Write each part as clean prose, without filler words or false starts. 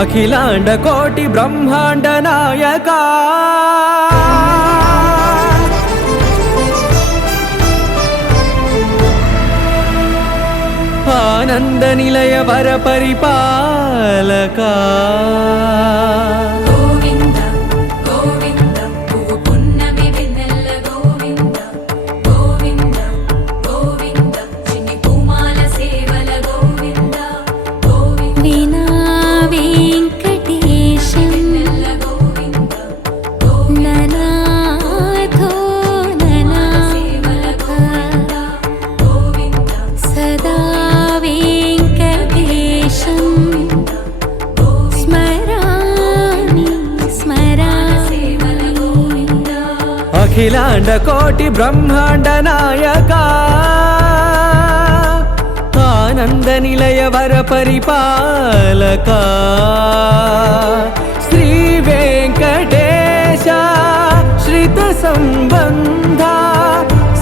అఖిలాండ కోటి బ్రహ్మాండ నాయక ఆనంద నిలయ వర పరిపాలక అఖిలాండ కోటి బ్రహ్మాండ నాయక ఆనంద నిలయ వర పరిపాలక శ్రీ వెంకటేశ శ్రిత సంబంధ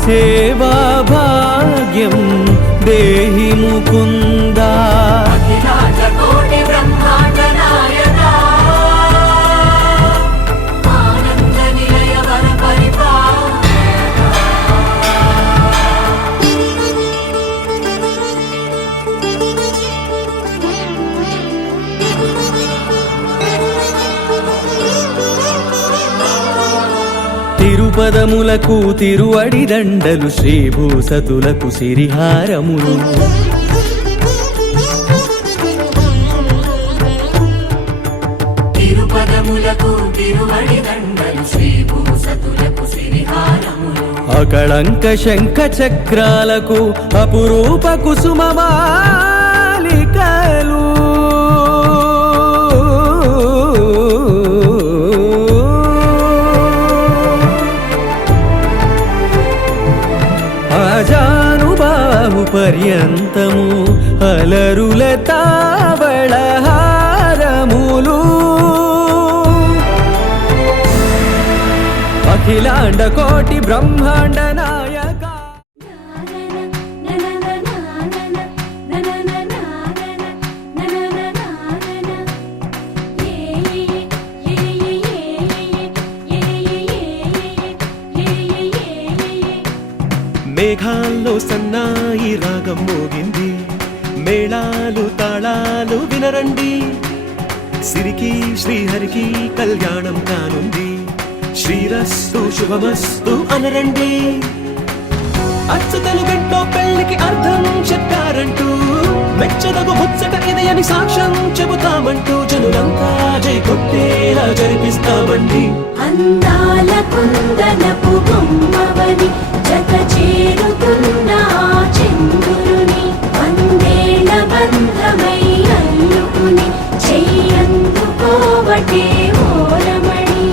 సేవా భాగ్యం దేహి ముకుంద తిరుపదములకు తిరువడి దండలు శ్రీభూసతులకు సిరిహారములు తిరుపదములకు తిరువడి దండలు శ్రీభూసతులకు సిరిహారములు అకళంక శంఖ చక్రాలకు అపురూప కుసుమమాలికలు పర్యంతము అలరుల తావళహారములు అఖిలాండ కోటి బ్రహ్మాండ నాయక మేఘాల్లో సన్నాయి రాగం మోగింది మేళాలు తాళాలు వినరండి సిరికి శ్రీహరికి కళ్యాణం కానుంది శ్రీరస్తు శుభమస్తు అనరండి అచ్చతలు గంటో పెళ్లికి అర్థం చెప్పారంటూ మెచ్చదగు ముచ్చట ఇదయని సాక్ష్యం చెబుతామంటూ జనులంతా జై కొట్టేలా జరిపిస్తామండి అందాల కుందనపు బొమ్మవని జత చేరుతున్న చంద్రుని వందేళ్ల బంధమై అల్లుకుని చెయ్యందుకోవటే ఓరమణి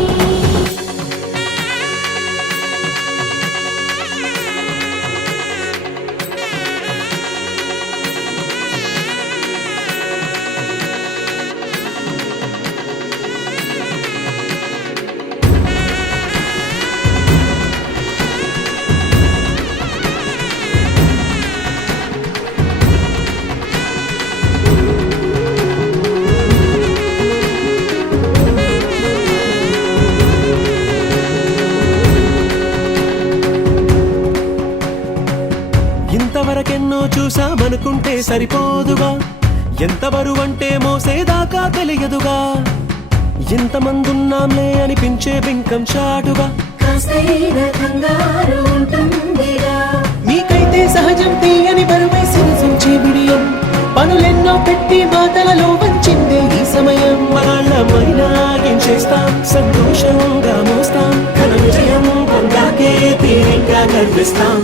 ఇంతవరకెన్నో చూసామనుకుంటే సరిపోదుగా ఎంత బరువంటే మోసేదాకా తెలియదుగా ఇంతమందున్నాంలే అనిపించే బింకం చాటుగా మీకైతే సహజం తీయని బరువై సిరిసించే బిడియం పనులెన్నో పెట్టి మాటలలో వంచిందే ఈ సమయం మనళ్ళమైనాగించేస్తాం సంతోషంగా మోస్తాం ఘన విజయం పొందాకే తీరిగ్గా కనిపిస్తాం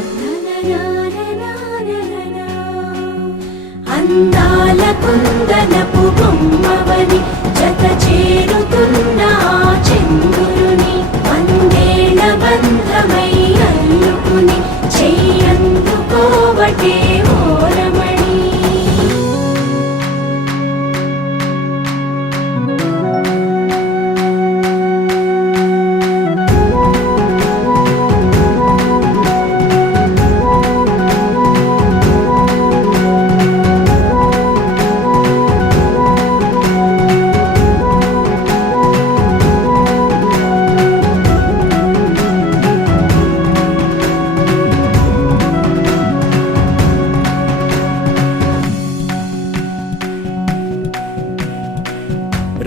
అందాల కుందనపు బొమ్మవని జత చేరుతున్న చంద్రుని వందేళ్ల బంధమై అల్లుకుని చెయ్యందుకోవటే ఓరమణి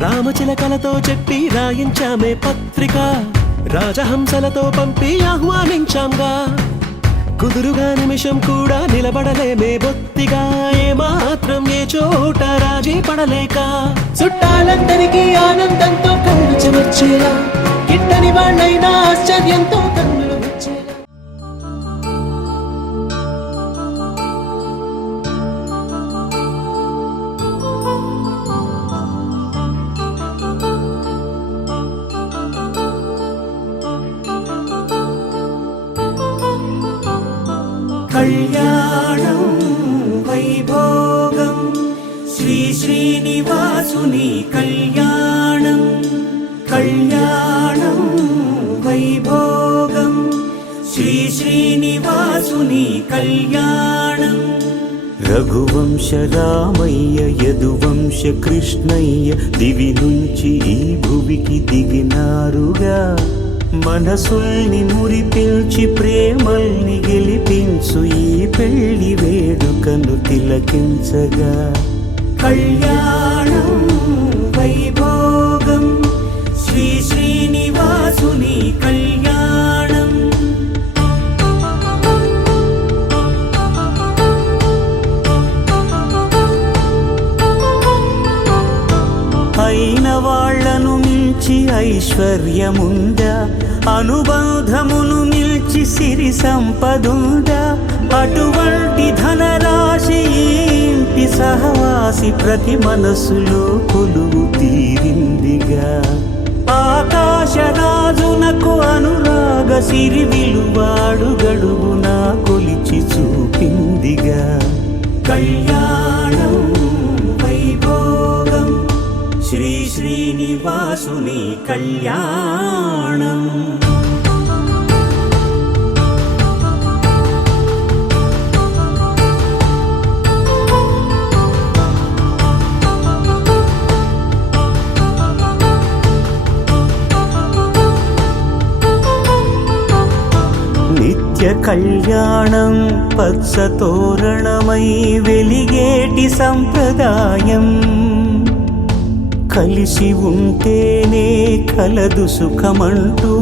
రామచిలకలతో చెప్పి రాయించామే పత్రిక, రాజహంసలతో పంపి ఆహ్వానించాంగా. కుదురుగా నిమిషం కూడా నిలబడలేమే బొత్తిగా, ఏమాత్రం ఏ చోట రాజీ పడలేక. చుట్టాలందరికీ ఆనందంతో కళ్ళు చెమర్చేలా, గిట్టని వాళ్ళైనా ఆశ్చర్యంతో కన్నులు వచ్చేలా. కళ్యాణం వైభోగం శ్రీ శ్రీనివాసుని కళ్యాణం, కళ్యాణం వైభోగం శ్రీ శ్రీనివాసుని కళ్యాణం. రఘువంశ రామయ్య యదువంశ కృష్ణయ్య దివి నుంచి ఈ భువికి దిగినారుగా. మనసుల్ని మురిపించి ప్రేమల్ని గెలిపించు ఈ పెళ్లి వేడుకను తిలకించగా. కళ్యాణం వైభోగం శ్రీ శ్రీనివాసుని కళ్యాణం. అయిన వాళ్లను మించి ఐశ్వర్యముందా, అనుబంధమును మిల్చి సిరి సంపదుందా. అటువంటి ధనరాశి ఇంటి సహవాసి ప్రతి మనసులో కొలువు తీరిందిగా. ఆకాశరాజునకు అనురాగ సిరి విలువాడు గడువునా కొలిచి చూపిందిగా. కళ్యాణం వైభోగం శ్రీ శ్రీనివాసుని కళ్యాణం. నిత్య కళ్యాణం పచ్చ తోరణమై వెలిగేటి సంప్రదాయం. కలిసి ఉంటేనే కలదు సుఖమంటూ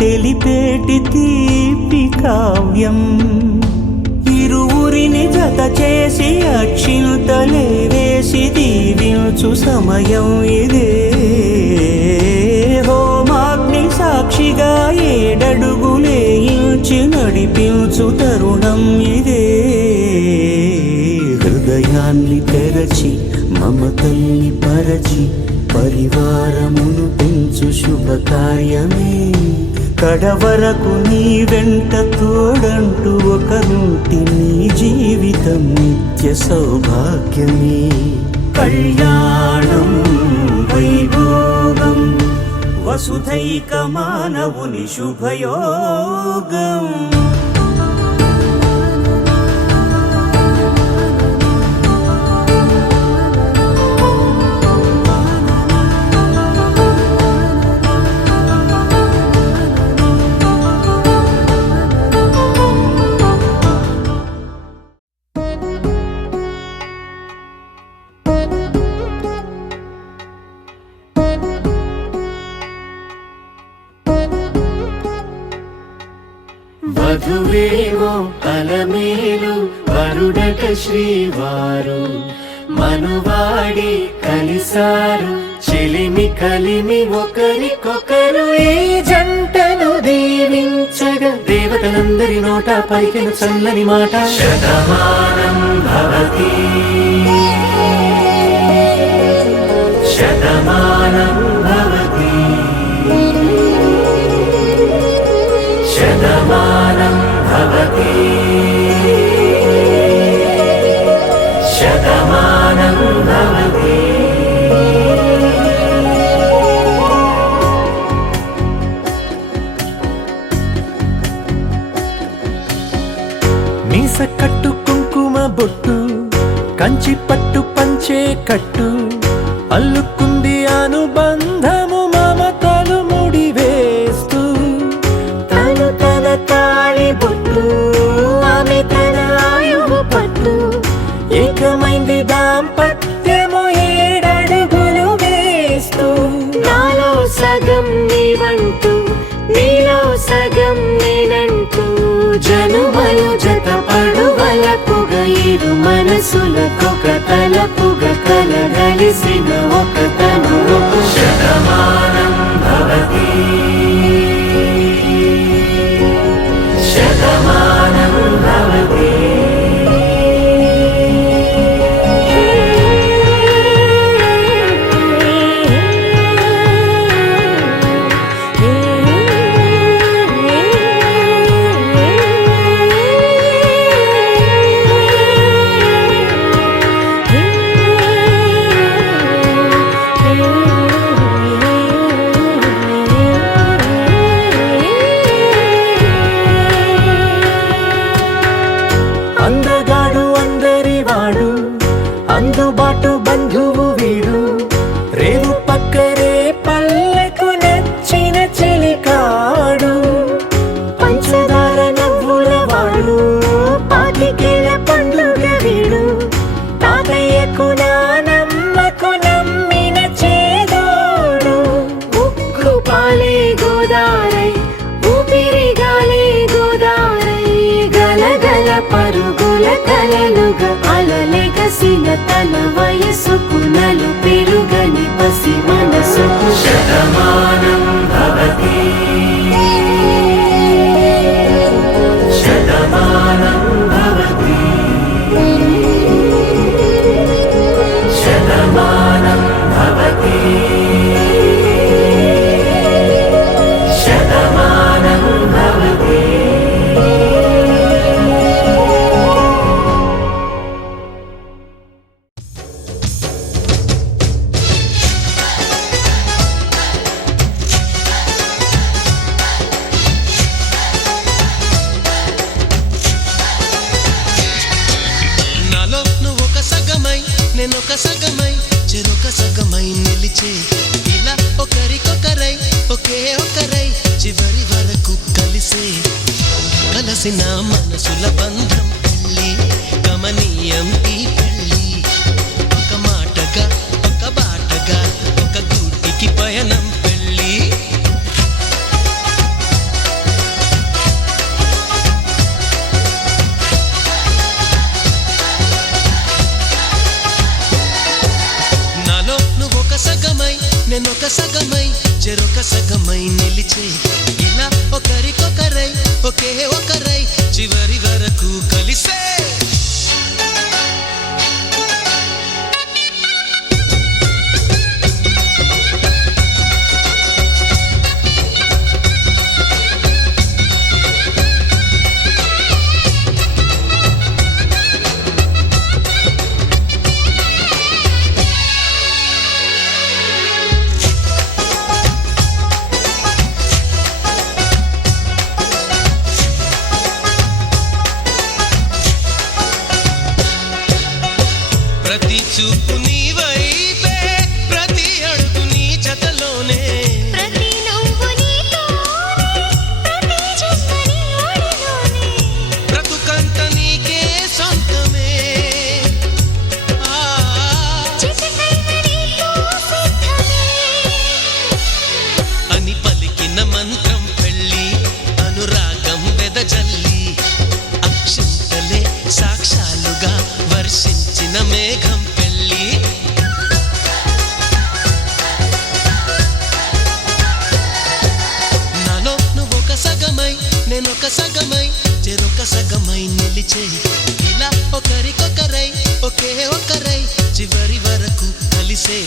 తెలిపేటి తీపి కావ్యం. ఇరువురిని జత చేసి అక్షింతలే వేసి దీవించు సమయం ఇదే. హోమాగ్ని సాక్షిగా ఏడడుగులే ఇంచి నడిపించు తరుణం ఇదే. హృదయాన్ని తెరచి మమతల్ని పరచి పరివారమును పెంచు శుభకార్యమే. కడవరకు నీ వెంట తోడంటూ ఒకరుంటి నీ జీవితం నిత్య సౌభాగ్యమే. కళ్యాణం వైభోగం వసుధైక మానవుని శుభయోగం. వధువేవో అలమేలు వరుడట శ్రీవారు, మనువాడి కలిసారు చెలిమి కలిమి ఒకరికొకరు. ఈ జంటను దీవించగా దేవతలందరి నోట పలికిన చల్లని మాట. శతమానం భవతి శతమానం భవతి శతమానం భవతి శతమానం భవతి. మీస కట్టు కుంకుమ బొట్టు కంచి పట్టు పంచే కట్టు అల్లుకుంది అనుబంధము మమతలు ముడివేస్తూ. తను తన తాళి బొట్టు ఆమె తన ఆయువు పట్టు ఏకమైంది దాంపత్యము ఏడడుగులు వేస్తూ. ఇరు మనసులకొక తలపుగా కలగలిసిన ఒక తను శతమానం భవతి శతమానం భవతి అందగాడు అందరివాడు అందుబాటు బంధువు వీడు రేవు పక్కరే పల్లెకు నచ్చిన చెలికాడు పంచదార నవ్వుల వాడు పాతికేల పండుగ వీడు తాతయ్యకు నానమ్మకు నమ్మిన చేదోడు ఉక్కు పాలే గోదారై ఊపిరిగాలే గోదారై గలగల పరుగుల కలలుగా అలలెగసిన తన వయసుకు నలు పెరుగని పసి మనసుకు శతమానం భవతి శతమానం భవతి శతమానం భవతి శతమానం భవతి నాలో నువ్వు ఒక సగమై నేనొక సగమై చెరొక సగమై నిలిచే ఇలా ఒకరికొకరై ఒకే ఒకరై చివరి వరకు కలిసే కలసిన మనసుల బంధం పెళ్ళి గమనీయం ఈ పెళ్ళి ఒక మాటగా ఒక బాటగా ఒక గూటికి పయనం పెళ్ళి నాలో నువ్వు ఒక సగమై నేనొక సగమై చెరొక సగమై నిలిచే ఇలా ఒకరికొకరై ఒకే ఒకరై చివరి వరకు కలిసే ప్రతి చూపు నీ వైపే ప్రతి అడుగు నీ జతలోనే ప్రతి నవ్వు నీతోనే ప్రతి జన్మ నీ ఒడిలోనే బ్రతుకంత నీకే సొంతమే చిటికైన నీతో సిద్ధమే అని పలికిన మంత్రం పెళ్ళి అనురాగం వెదజల్లి అక్షింతలే సాక్షాలుగా వర్షించిన మేఘం పెళ్ళి నాలో నువ్వొక సగమై నేనొక సగమై చెరొక సగమై నిలిచే ఇలా ఒకరికొకరై ఒకే ఒకరై చివరి వరకు కలిసే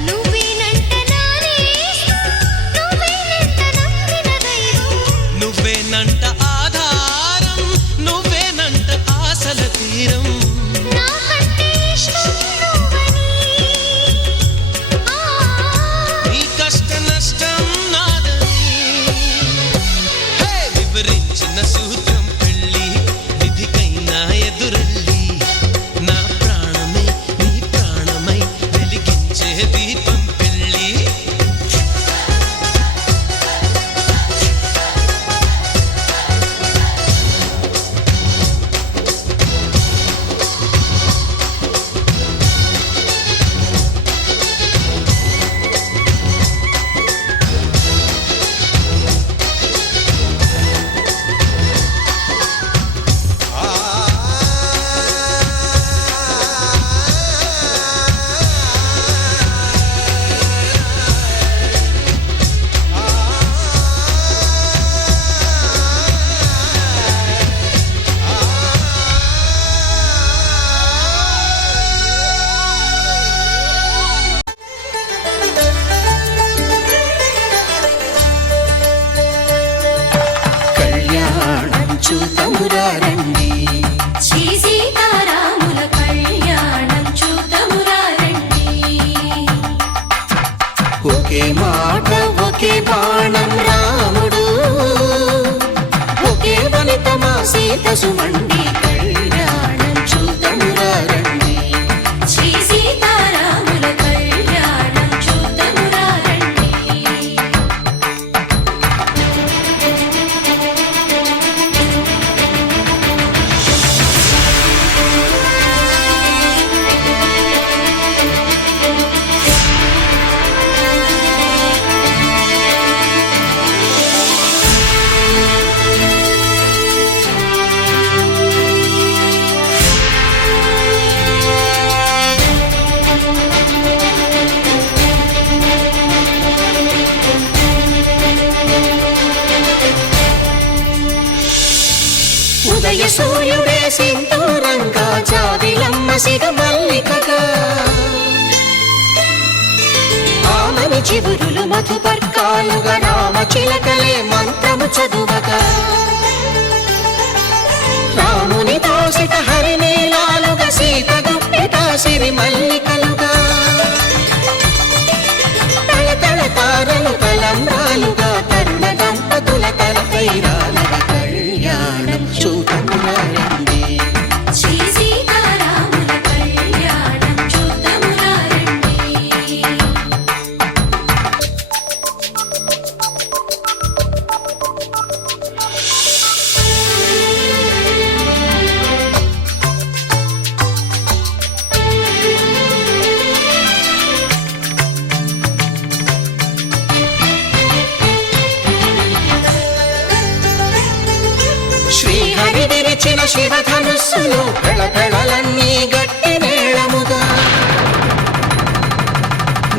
నువ్వు దీపం పెళ్ళి కళ్యాణం చూతమురా రండి, శ్రీ సీతారాముల కళ్యాణం చూతమురా రండి. ఒకే మాట ఒకే బాణం రాముడు, ఒకే వనిత మా సీత సుమండి. కళ్యాణం చూతమురా రండి, శ్రీ సీతారాముల కళ్యాణం చూతమురా రండి. ఉదయ సూర్యుడే సింధూరంగా, జాబిలమ్మ సిగ మల్లికగా, ఆమని చివురులు మధుపర్కాలుగా, రామ చిలకలే మంత్రము చదువగా, రాముని దోసిట హరినీలాలుగా, సీత గుప్పిట సిరి మల్లికలుగా, తళతళ తారలు తలంబ్రాలుగా, తరుణ దంపతుల తలపైరాలుగా. కళ్యాణం చూతమురా రండి, శ్రీ సీతారాముల కళ్యాణం చూతమురా రండి. శ్రీహరి విరిచిన శివధనుస్సులో పెళపెళలన్నీ గట్టి మేళముగా,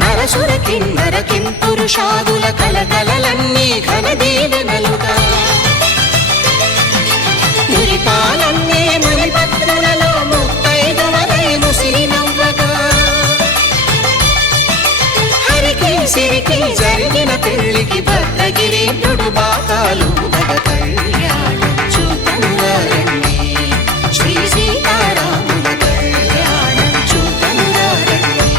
నరసుర కిన్నర కింపురుషాదుల కలకలలన్నీ ఘన దీవెనలుగా, మురిపాలన్నీ మునిపత్రులలో ముత్తైదువలై ముసిరి నవ్వగా, హరికి సిరికి జరిగిన పెళ్లికి భద్రగిరీంద్రుడు బాకాలు మగ. కళ్యాణం చూతమురా రండి, శ్రీ సీతారాముల కళ్యాణం చూతమురా రండి.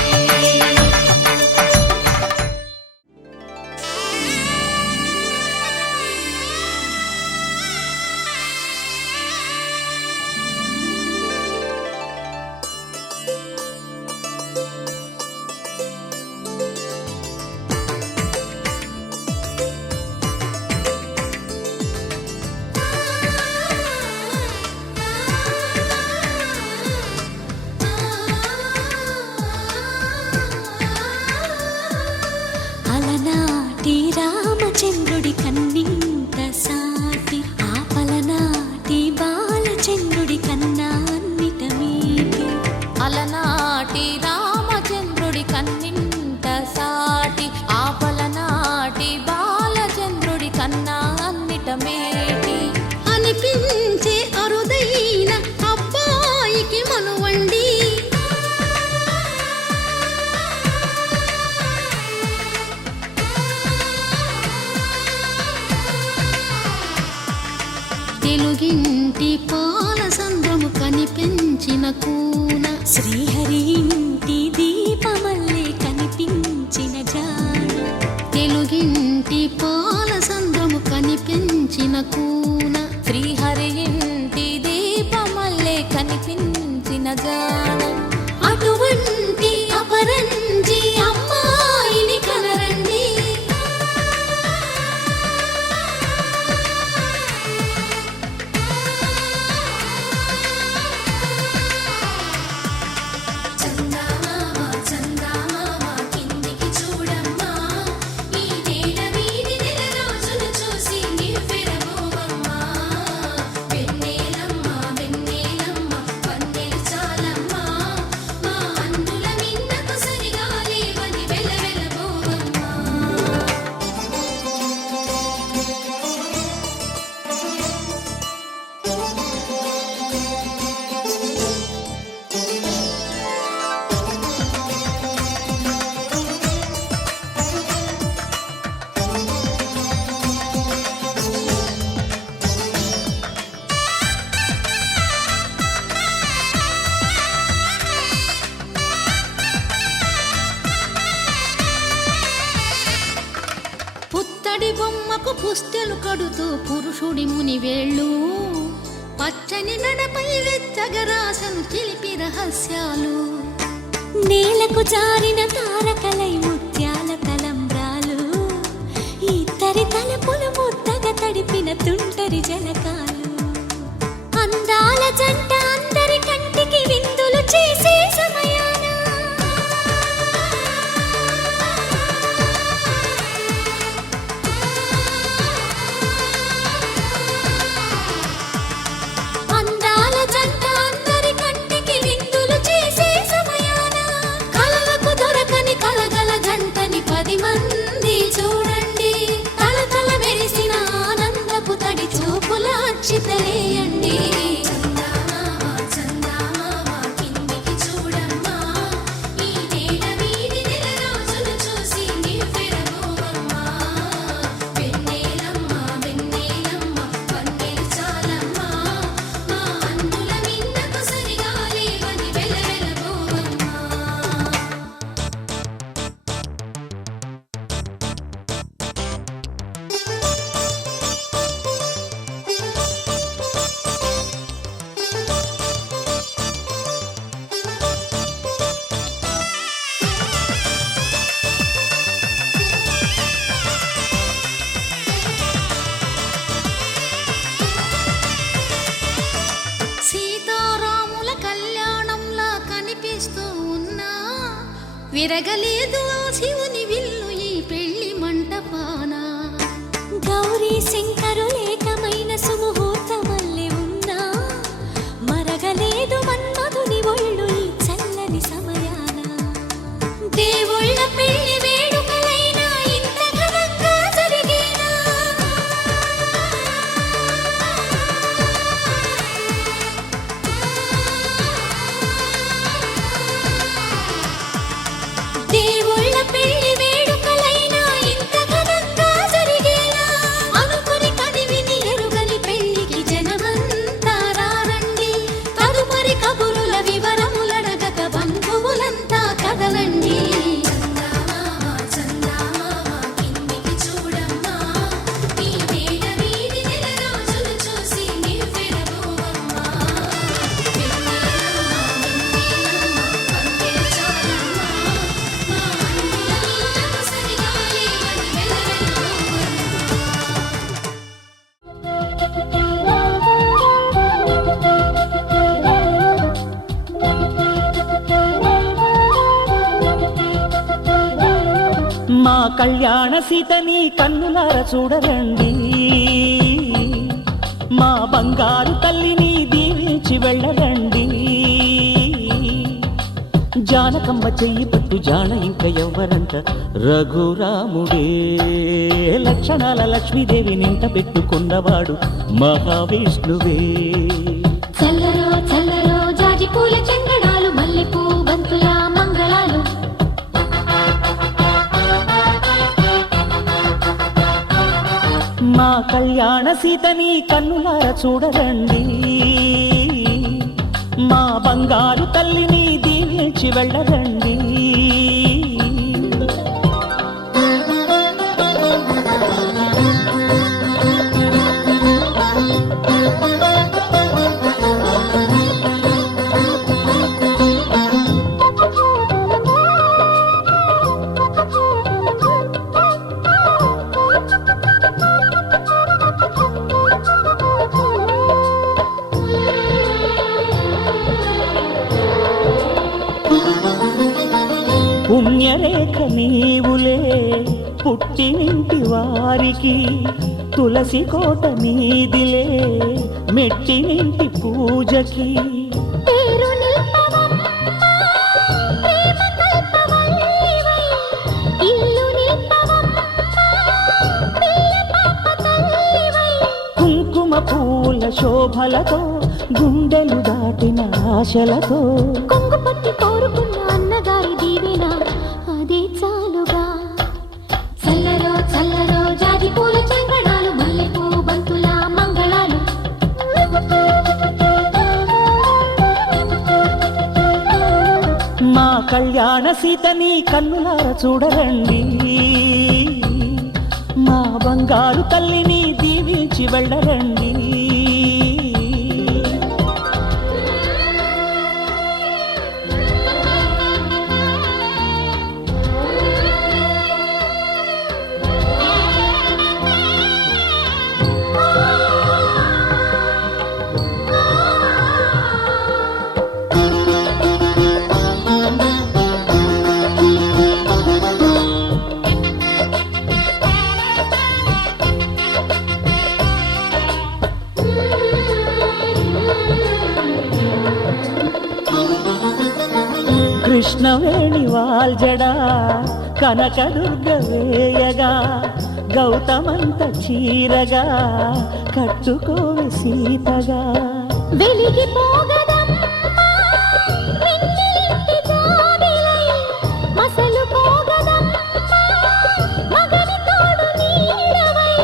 అలనాటి రామచంద్రుడి కన్నింత సాటి, ఆపలనాటి బాలచంద్రుడి కన్నా అన్నిట మీటి. అలనాటి రామచంద్రుడి కన్నింత సాటి, ఆపలనాటి బాలచంద్రుడి కన్నా అన్నిట మేటి. అనిపించే అరుదైన అబ్బాయికి మనువండి, తెలుగింటి పాల సంద్రము కనిపించిన కూన, శ్రీహరి ఇంటి దీపమల్లే కనిపించిన జాడ. తెలుగింటి పాల సంద్రము కనిపించిన కూన, శ్రీహరి ఇంటి దీపమల్లే కనిపించిన జాడ. అటువంటి అపరంజి అమ్మాయి పుత్తడి బొమ్మకు పుస్తెలు కడుతూ పురుషుడి ముని వేళ్ళు పచ్చని నడపై వెచ్చగరాసను చిలిపి రహస్యాలు నేలకు జారిన తారకలై ముత్యాల తలంబ్రాలు ఇద్దరి తలపులు ముద్దగా తడిపిన తుంటరి జలకాలు అందాల జంట అందరి కంటికి విందులు చేసే సమయాన అందాల జంట అందరి కంటికి విందులు చేసే సమయాన కలలకు దొరకని కలగల జంటని 10 మంది చూడండి తలతల మెరిసిన ఆనందపు తడి చూపుల అక్షితలేయండి సీతారాముల కళ్యాణంలా కనిపిస్తూ ఉన్నా విరగలేదు ఆ శివుని విల్లు ఈ పెళ్లి మంటపాన గౌరీ శంకరులేకమైన సుముహూర్తమల్లె ఉన్నా మరగలేదు మన్మధుని ఒళ్ళు ఈ చల్లని సమయాన దేవుళ్ళ పెళ్లి వేడుకలైనా ఇంత ఘనంగా జరిగేనా దేవుళ్ళ పెళ్లి వేడుకలైనా ఇంత ఘనంగా జరిగేలా అనుకుని కదివిని ఎరుగని పెళ్లికి జనమంతా రారండి తదుపరి కబురుల వివరములడగక బంధువులంతా కదలండి మా కళ్యాణ సీతని కన్నులార చూడరండి మా బంగారు తల్లిని దీవించి వెళ్ళరండి జానకమ్మ చెయ్యి పట్టు జాన ఇంక ఎవ్వరంట రఘురాముడే లక్షణాల లక్ష్మీదేవి నింట పెట్టుకున్నవాడు మహావిష్ణువే చల్లరో చల్లరో జాజి పూల చెంగడాలు మల్లెపూ బంతుల మంగళాలు మా కళ్యాణ సీతని కన్నులార చూడరండి మా బంగారు తల్లిని దీవించి వెళ్ళరండి పుణ్యరేఖ నీవులే పుట్టినింటి వారికి తులసి కోట నీదిలే మెట్టినింటి పూజకి పేరు నిల్పవమ్మ ప్రేమ కల్పవల్లివై ఇల్లు నిల్పవమ్మ పిల్ల పాప తల్లివై కుంకుమ పూల శోభలతో గుండెలు దాటిన ఆశలతో కొంగు పట్టి కోరుకున్న అన్నగారి దీవెన అదే చాలుగా చల్లరో చల్లరో జాజి పూల చెంగడాలు మల్లెపూ బంతుల మంగళాలు మా కళ్యాణ సీతని కన్నులార చూడరండి మా బంగారు తల్లిని దీవించి వెళ్ళరండి. కృష్ణవేణి వాల్జడా కనకదుర్గ వేయగా గౌతమంత చీరగా కట్టుకోవి సీతగా వెలిగిపోగదమ్మా వెన్నెలింటి జాబిలై మసలుపోగదమ్మా మగని తోడు నీడవై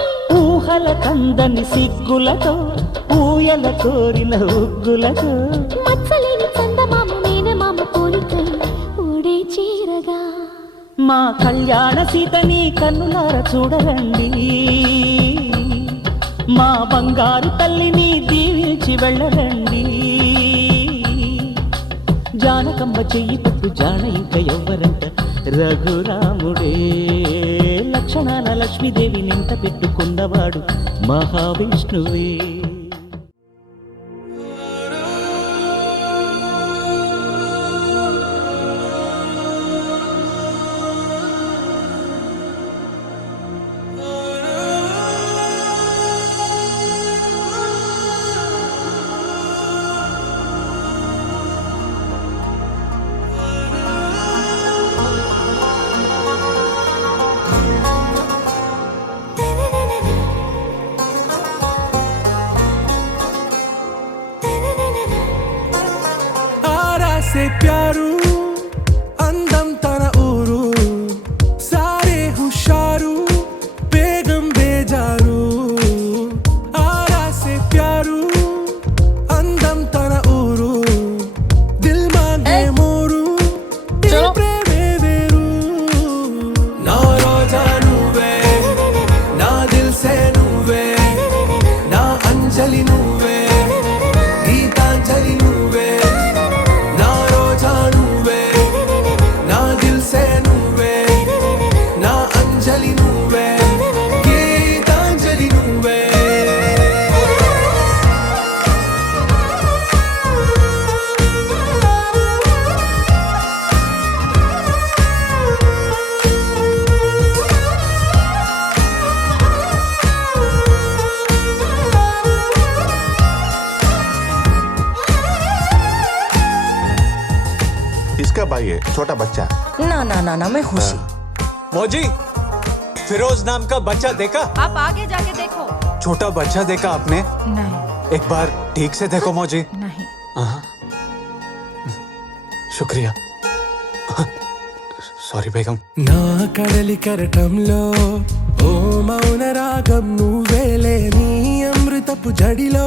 ఊహల కందని సిగ్గులతో ఊయల కోరిన ఉగ్గులతో మచ్చలేని చందమామ మేనమామ కోరికై ఊడే చీరగా మా కళ్యాణ సీతని కన్నులార చూడరండి. మా బంగారు తల్లిని దీవించి వెళ్ళరండి. జానకమ్మ చెయ్యి పట్టు జాన ఇంక ఎవ్వరంట రఘురాముడే. లక్షణాల లక్ష్మీదేవి నింట పెట్టుకున్నవాడు మహావిష్ణువే. से प्यारू అందం తన ఊరు సారే హుషారు బేగం బేజారు ఆరా से प्यारू అందం తన ఊరు దిల్ మాంగే మోరు ఈ ప్రేమే వేరు నా రోజా నువ్వే నా దిల్ సే నువ్వే నా అంజలి నువ్వే గీతాంజలి నువ్వే किसका भाई है? छोटा बच्चा? ना ना ना ना मैं खुशी। मौजी, फिरोज नाम का बच्चा देखा? आप आगे जाके देखो। छोटा बच्चा देखा आपने? नहीं। एक बार ठीक से देखो मौजी। नहीं। शुक्रिया। సారీ బేగం. నా కడలి కరటంలో ఓ మౌన రాగం నువ్వేలే నీ అమృతపు జడిలో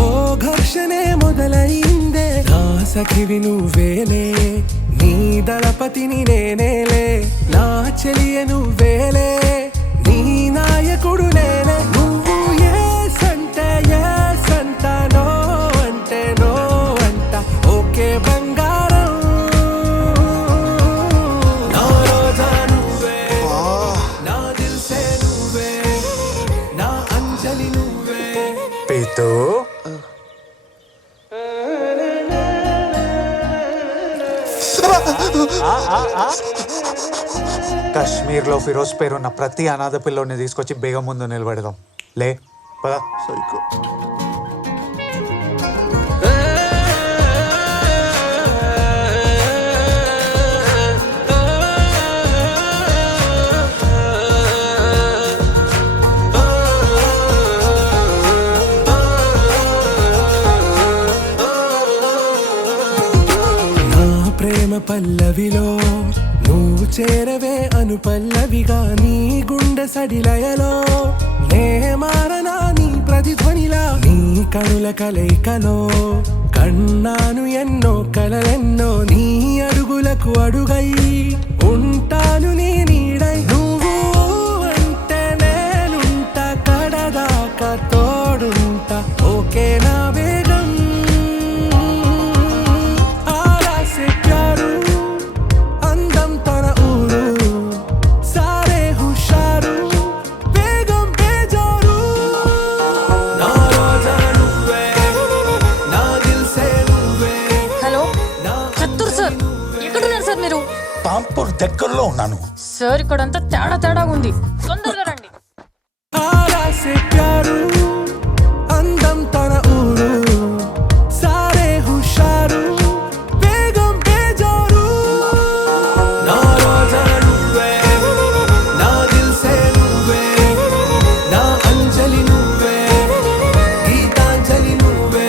ఓ ఘర్షణే మొదలైందే నా సఖివి నువ్వేలే నీ దళపతిని నేనేలే నా చెలియ నువ్వేలే నీ నాయకుడు నేనే నువ్వు ఏ సంటే ఏ సంట నో అంటే నో అంట ఓకే బంగారం కాశ్మీర్లో ఫిరోజ్ పేరున్న ప్రతి అనాథ పిల్లోని తీసుకొచ్చి బేగం ముందు నిలబెడదాం. లే పద. ప్రేమ పల్లవిలో నువ్వు చేరవే అను పల్లవిగా నీ గుండె సడిలయలో నే మారనా నీ ప్రతిధ్వనిలా నీ కనుల కలయికలో కన్నాను ఎన్నో కలలెన్నో నీ అడుగులకు అడుగై ఉంటాను నీ నీడై నువ్వు అంటేనే ఎక్కడో ఉన్నాను. సార్ ఇక్కడంతా తేడా తేడాగా ఉంది, తొందరగా రండి. ఆరాసే ప్యారు అందం తన ఊరు సారే హుషారు బేగం బేజారు నా రోజా నువ్వే నా దిల్ సే నువ్వే నా అంజలి నువ్వే గీతాంజలి నువ్వే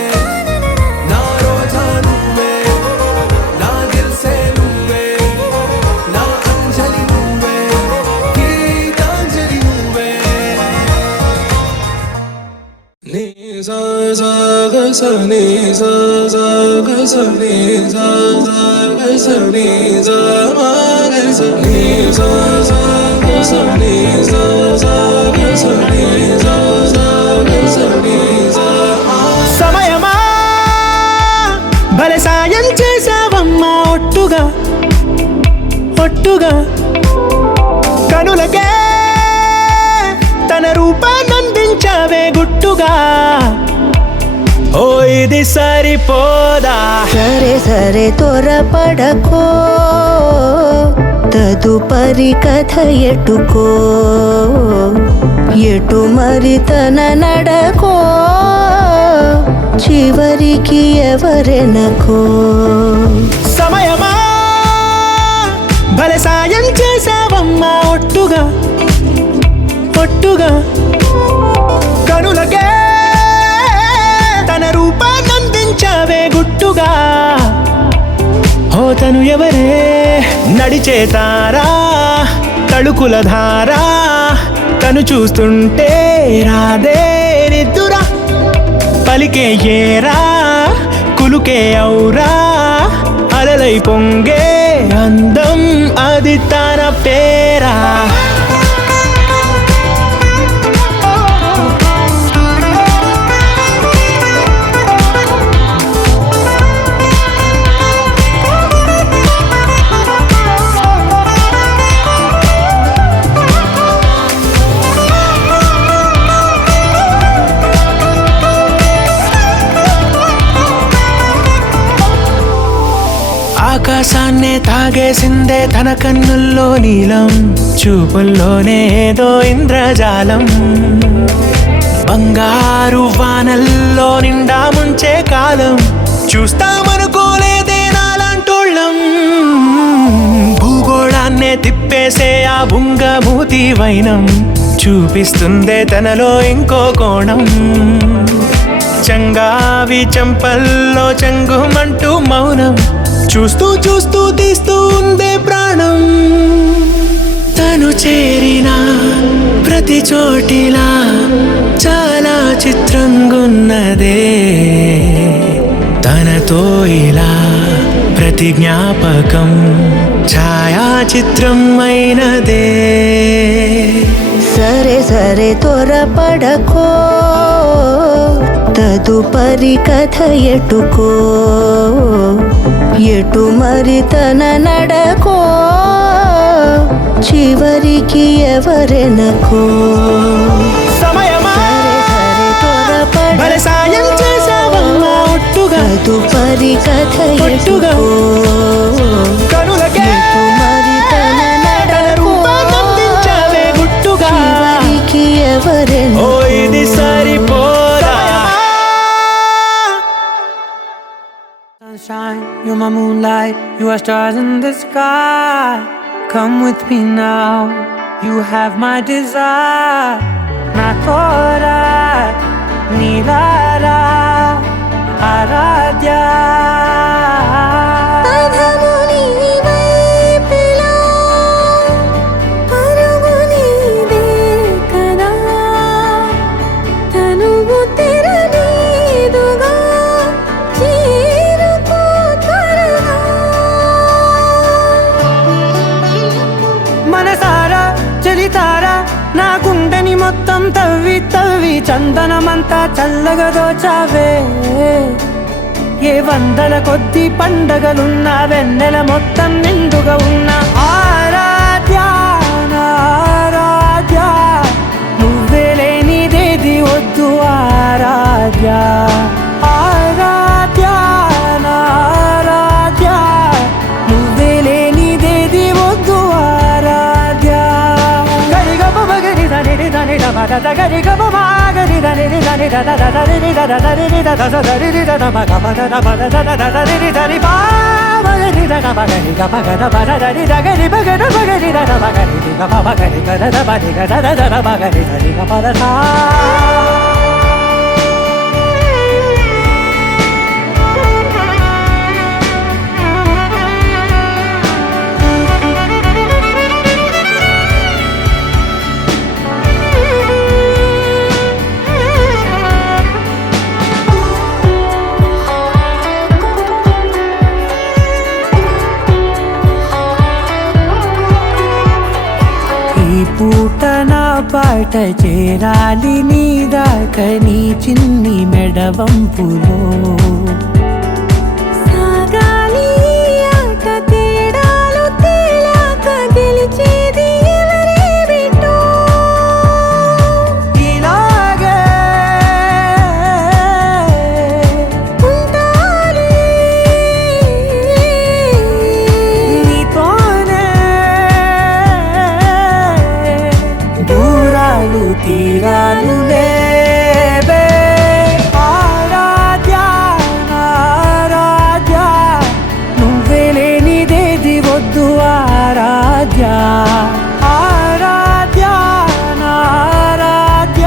నా రోజా నువ్వే నా దిల్ సే నువ్వే నా అంజలి నువ్వే గీతాంజలి నువ్వే నీ సా సా గ స నీ సా సా గ స నీ సా సా గ స నీ సా మా గ స నీ సా సా గ స నీ సా సా గ స నీ సా సా గ స నీ సా మా. సమయమా భలే సాయం చేసావమ్మా ఒట్టుగా ఒట్టుగా కనులకే తన రూపాన్నందించావే గుట్టుగా ఓ ఇది సరిపోదా సరే సరే త్వరపడకో తదుపరి కథ ఎటుకో ఎటు మరి తన నడకో చివరికి ఎవరెనకో సమయమా భలే సాయం చేసావమ్మా ఒట్టుగా ఒట్టుగా కనులకే తన రూపాన్నందించావే గుట్టుగా ఓ తను ఎవరే నడిచే తారా తళుకుల ధారా తను చూస్తుంటే రాదే నిద్దురా పలికే ఏరా కులుకే ఔరా అలలై పొంగే అందం అది తన పేరా ఆకాశాన్నే తాగేసిందే తన కన్నుల్లో నీలం చూపుల్లోనే ఏదో ఇంద్రజాలం బంగారు వానల్లో నిండా ముంచే కాలం చూస్తామనుకోలేదే నాలాంటోళ్ళం భూగోళాన్నే తిప్పేసే ఆ బుంగమూతి వైనం చూపిస్తుందే తనలో ఇంకో కోణం చంగావి చంపల్లో చంగుమంటూ మౌనం చూస్తూ చూస్తూ తీస్తూ ఉందే ప్రాణం తను చేరిన ప్రతి చోటిలా చాలా చిత్రంగున్నదే తనతో ఇలా ప్రతి జ్ఞాపకం ఛాయాచిత్రం అయినదే సరే సరే త్వరపడకో తదుపరి కథ ఎటుకో ఎటు మరి తన నడకో చివరికి ఎవరెనకో సమయమా భలే సాయం చేసావమ్మా ఒట్టుగా తదుపరి కథ ఒట్టుగా కనులకే ఎటు మరి తన నడకో రూపాన్నందించావే గుట్టుగా చివరికి ఎవరెనకో ఓ ఇది సరిపోదా Sunshine, you're my moonlight, you are stars in the sky. Come with me now, you have my desire. Na tora, nilara, aradhya. నా గుండెని మొత్తం తవ్వి తవ్వి చందనమంతా చల్లగా దోచావే ఏ వందల కొద్ది పండగలున్న వెన్నెల మొత్తం నిండుగా ఉన్న ఆరాధ్య నా ఆరాధ్య నువ్వే లేనిదేది వద్దు ఆరాధ్య ఆరాధ్య నా ఆరాధ్య నువ్వే లేనిదేది వద్దు దని ద మ ద ద గ రి గ మ మ గ రి ద ని రి ద ని ద ద ద ద రి రి ద ద ద రి రి ద ద స ద రి రి ద ద మ గ మ ద ద మ the the the the the రి రి ద రి పా మ గ రి ద గ మ గ రి గ మ గ ద మ ద ద రి ద గ రి మ గ ద మ గ రి ద ద మ గ రి రి గ మ మ గ రి గ ద ద మ రి గ ద ద ద ద మ గ రి ద రి గ మ ద సా పూట నా పాట చేరాలి నీ దాకా నీ చిన్ని మెడవంపులో సాగాలి ఆట తేడాలు తేలాక గెలిచేది ఎవరే బిడ్డో ఇలాగే ఉంటాలి నీతోనే దూరాలు తీరాలు లేవే ఆరాధ్య ఆరాధ్య నువ్వే లేనిదేది వద్దు ఆరాధ్య ఆరాధ్య ఆరాధ్య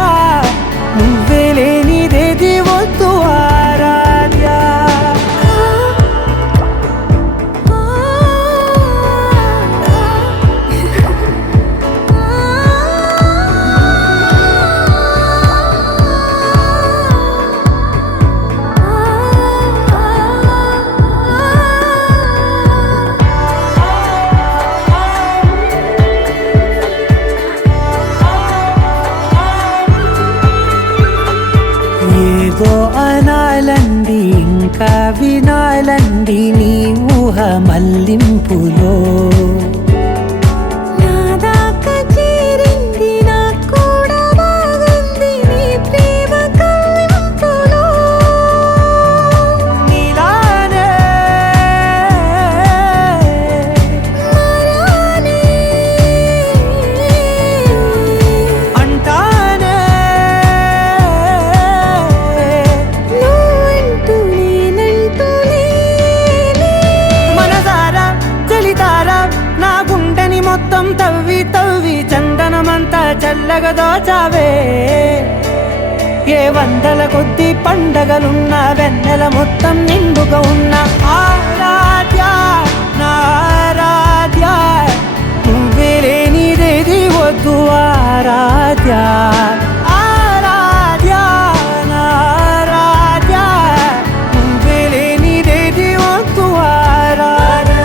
నువ్వే లేనిదేది వద్దు ఆరాధ్య ఏదో అనాలండి ఇంకా వినాలండి నీ ఊహ మల్లింపులో నా దాకా చేరింది నాకు కూడా బాగుంది నీ ప్రేమ కవ్వింపులో నీలానే మారానే అంటానే నువ్వంటూ నేనంటూ లేనే మనసారా చలితారా నా గుండెని మొత్తం తవ్వి తవ్వి చందనమంతా చల్లగా దోచావే ఏ వందల కొద్ది పండగలున్న వెన్నెల మొత్తం నిండుగా ఉన్న ఆరాధ్య నా ఆరాధ్య నువ్వే లేనిదేది వద్దు ఆరాధ్య ఆరాధ్య నా ఆరాధ్య నువ్వే లేనిదేది వద్దు ఆరాధ్య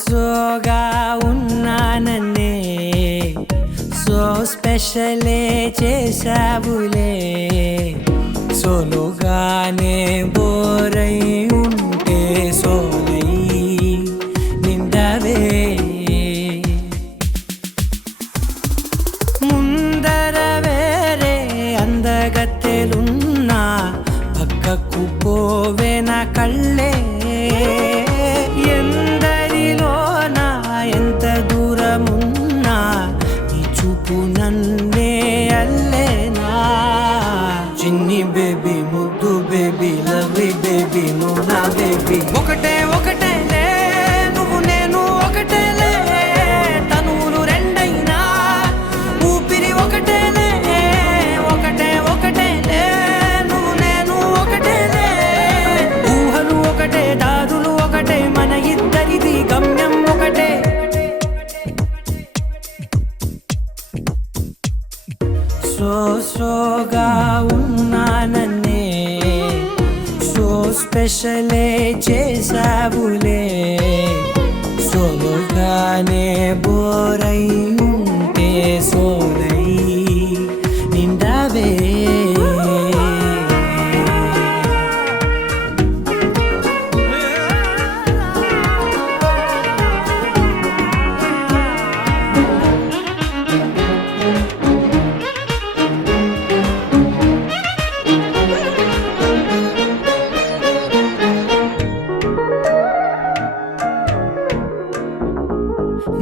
సోగా ఉన్నానన్నే సో స్పెషలే చేసావులే సోలోగానే బోరై ఉంటే సోలై నిండవే ముందర వేరే అందగత్తెలున్నా పక్కకు పోవే నా కళ్ళే ఎందరిలోనా ఎంత దూరమున్నా నీ చూపు నన్నే అల్లేనా చిన్ని బేబీ ముద్దు బేబీ లవ్లీ బేబీ నువ్వు నా బేబీ ఒకటే ఒకటేలే నువ్వు నేను ఒకటేలే తనువులు రెండైనా ఊపిరి ఒకటేలే ఒకటే ఒకటేలే నువ్వు నేను ఒకటేలే ఊహలు ఒకటే దారులు ఒకటే మన ఇద్దరిది గమ్యం ఒకటే స్లోగా ఉన్నానన్నే సో స్పెషలే చేసావులే సోలోగానే బోరై ఉంటే సోలై నిండావే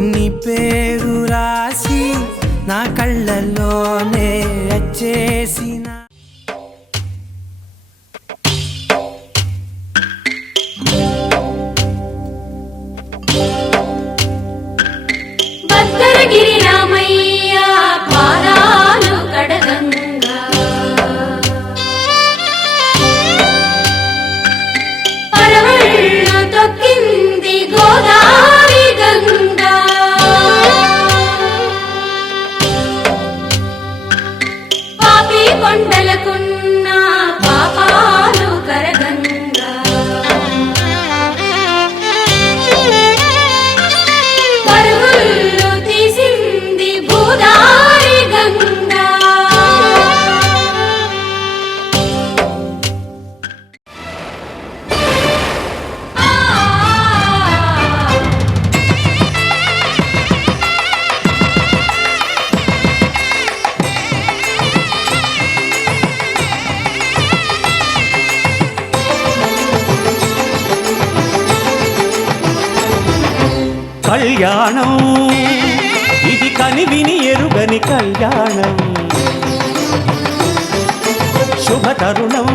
నీ పేరు రాసి నా కళ్ళల్లోనే వచ్చేసిన భద్రగిరి రామయ్య పాదాలు కడగంగా పరవళ్ళు తొక్కింది గోదావరి గంగా పాపి కొండలకున్న పాపాలు కరగంగా పరుగులు తీసింది భూదారి గంగా కళ్యాణం ఇది కనివిని ఎరుగని కళ్యాణం శుభతరుణం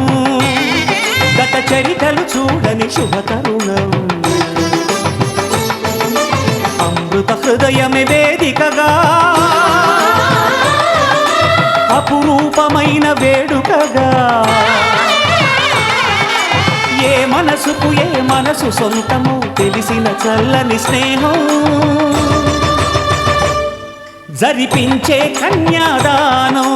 గత చరితలు చూడని శుభతరుణం అమృత హృదయమే వేదికగా అపురూపమైన వేడుకగా ఏ మనసుకు ఏ మనసు సొంతము తెలిసిన చల్లని స్నేహం జరిపించే కన్యాదానం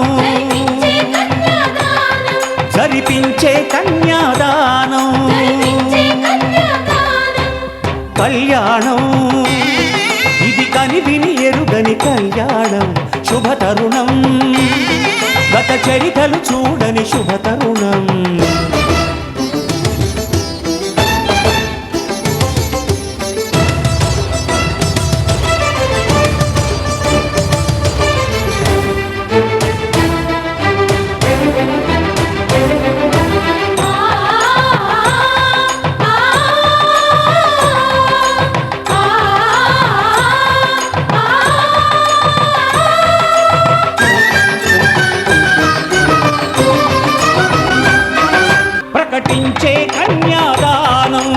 జరిపించే కన్యాదానం కళ్యాణం ఇది కనివిని ఎరుగని కళ్యాణం శుభతరుణం గత చరితలు చూడని శుభతరుణం ప్రకటించే కన్యాదానం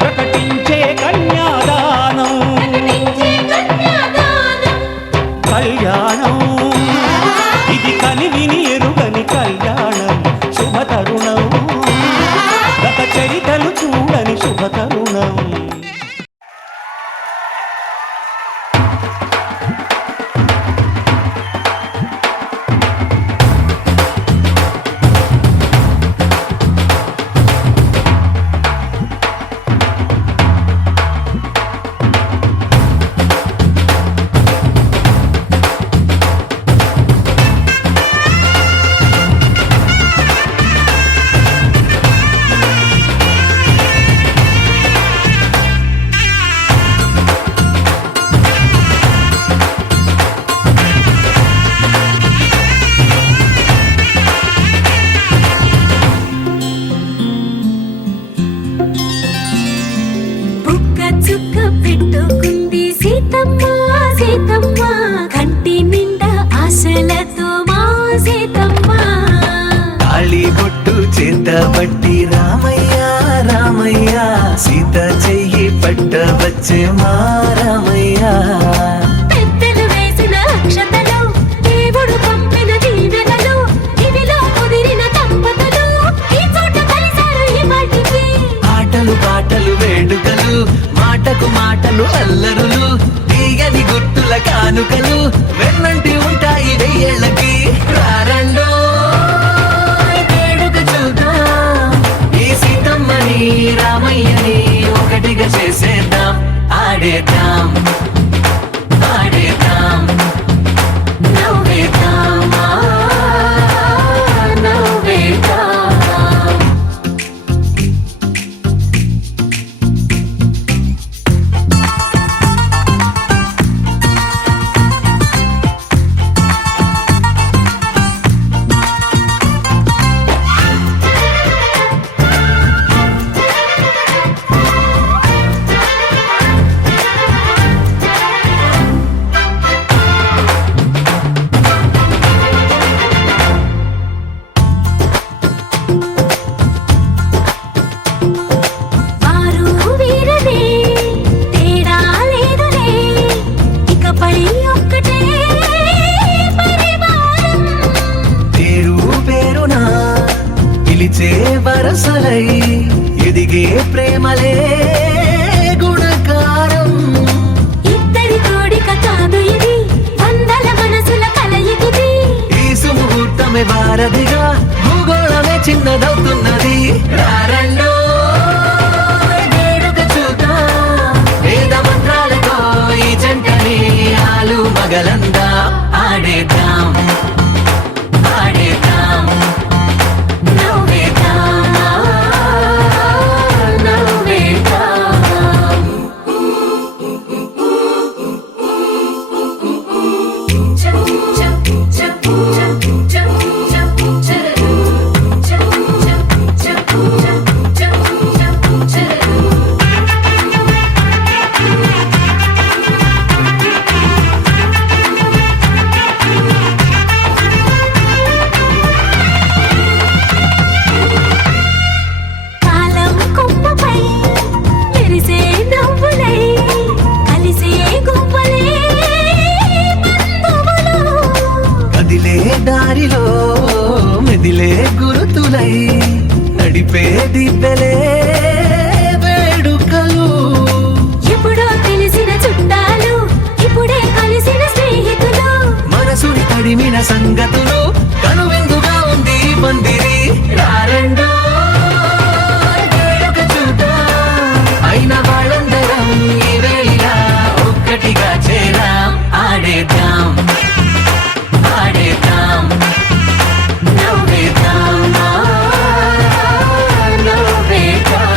ప్రకటించే కన్యాదానం కళ్యాణం ఇది కనివిని ఎరుగని కళ్యాణం శుభతరుణం గత చరితలు చూడని శుభతరుణం పట్టి రామయ్య రామయ్య సీత చెయ్యి పట్ట వచ్చే మా రామయ్య పెద్దలు వేసిన అక్షతలు దేవుడు పంపిన దీవెనలు ఇవిలో కుదిరిన దంపతులు ఈ చోట కలిసారు ఈ మాటికి ఆటలు పాటలు వేడుకలు మాటకు మాటలు అల్లరులు తీయని గుట్టుల కానుకలు వెన్నంటి కోటి ఉంటాయి వెయ్యేళ్ళకి రారండో వేడుక చూద్దాం ఈ సీతమ్మని రామయ్యని ఒకటిగా చేసేద్దాం ఆడేద్దాం ఆడేద్దాం నవ్వేద్దాం నవ్వేద్దాం వారు వీరనే తేడా లేదులే ఇకపై ఒక్కటే పరివారం పేరు పేరునా పిలిచే వరసలై ఎదిగే ప్రేమలే గుణకారం ఇద్దరి కోడిక కాదు ఇది వందల మనసుల కలయికిది ఈ సుముహూర్తమే వారధిగా భూగోళమే చిన్నదవుతున్నది రారండో వేడుక చూద్దాం వేద మంత్రాలతో ఈ జంటని ఆలు మగలందా ఆడేద్దాం ఆడేద్దాం నవ్వేద్దాం నవ్వేద్దాం కాలం కొమ్మపై మెరిసే నవ్వులై కలిసే గువ్వలే బంధువులు కదిలే దారిలో మెదిలే గురుతులై నడిపే దిబ్బెలే వేడుకలు ఎప్పుడో తెలిసిన చుట్టాలు ఇప్పుడే కలిసిన స్నేహితులు మనసుని తడిమిన సంగతులు కనువిందుగా ఉంది ఈ పందిరి రారండో వేడుక చూద్దాం అయిన వాళ్ళందరం ఈ వేళ ఒక్కటిగా చేరాం ఆడేద్దాం ఆడేద్దాం నవ్వేద్దాం నవ్వేద్దాం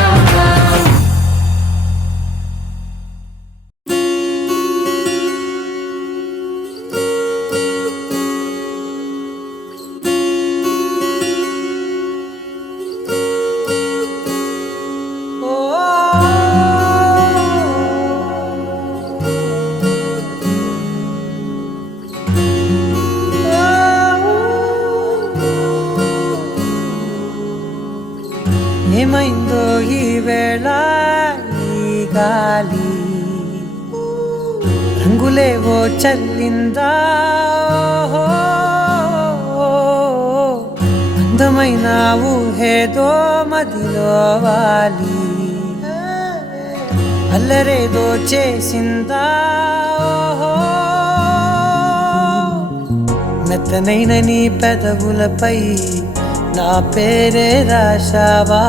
ఏమైందో ఈ వేళ ఈ గాలి రంగులేవో చల్లిందా ఓహో, అందమైన ఊహేదో మదిలో వాలి అల్లరేదో చేసిందా ఓహో, మెత్తనైన నీ పెదవులపై నా పేరే రాశావా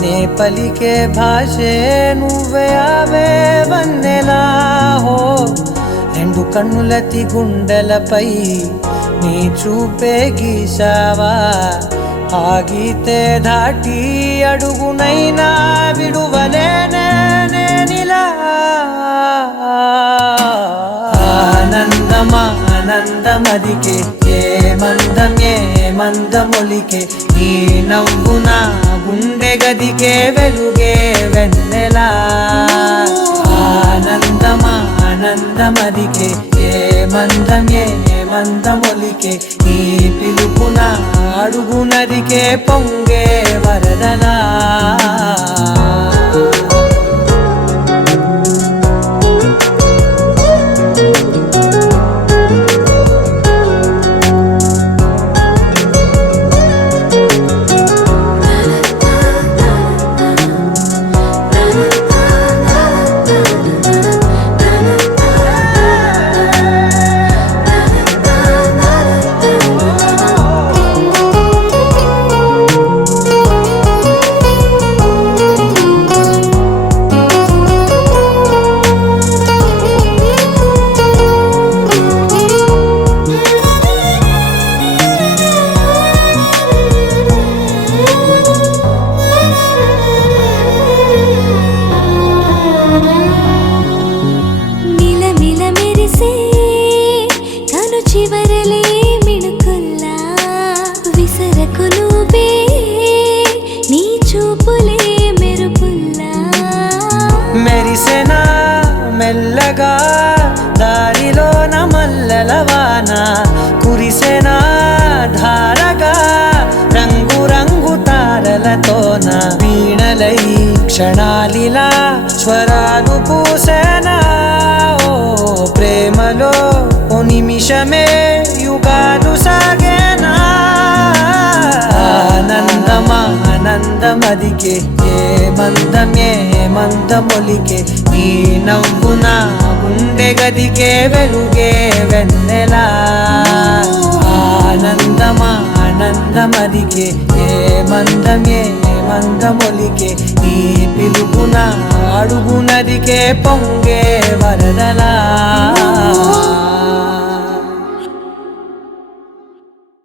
నే పలికే భాషే నువ్వే అవే వన్నెలా హో రెండు కన్నులతి గుండెలపై నీ చూపే గీశావా ఆగితే దాటి అడుగునైనా విడువలేనే నేనిలా ఆనందమా ఆనందమదికే ఏ మందమొలికే ఈ నవ్వు నా గుండె గదికే వెలుగే వెన్నెలా ఆనందమా ఆనందమదికే ఏ మందమొలికే ఈ పిలుపున అడుగు నదికే పొంగే వరదలా చివరలే మిణుకుల్లా విసరకు నువ్వే నీ చూపులే మెరుపుల్లా మెరిసెనా మెల్లగా దారిలోన మల్లెలవాన కురిసెనా ధారగా రంగు రంగు తారలతోన వీణలై క్షణాలిలా స్వరాలు పూసేనా ఓ ప్రేమలో ఓ నిమిషమే యుగాలు సాగేనా ఆనందమదికే ఏ మందమొలికే నీ నవ్వున గుండె గదికే వెలుగే వెన్నెలా ఆనందమదికే ఏ మందమొలికే నీ పిలుపున అడుగునదికే పొంగే వరదలా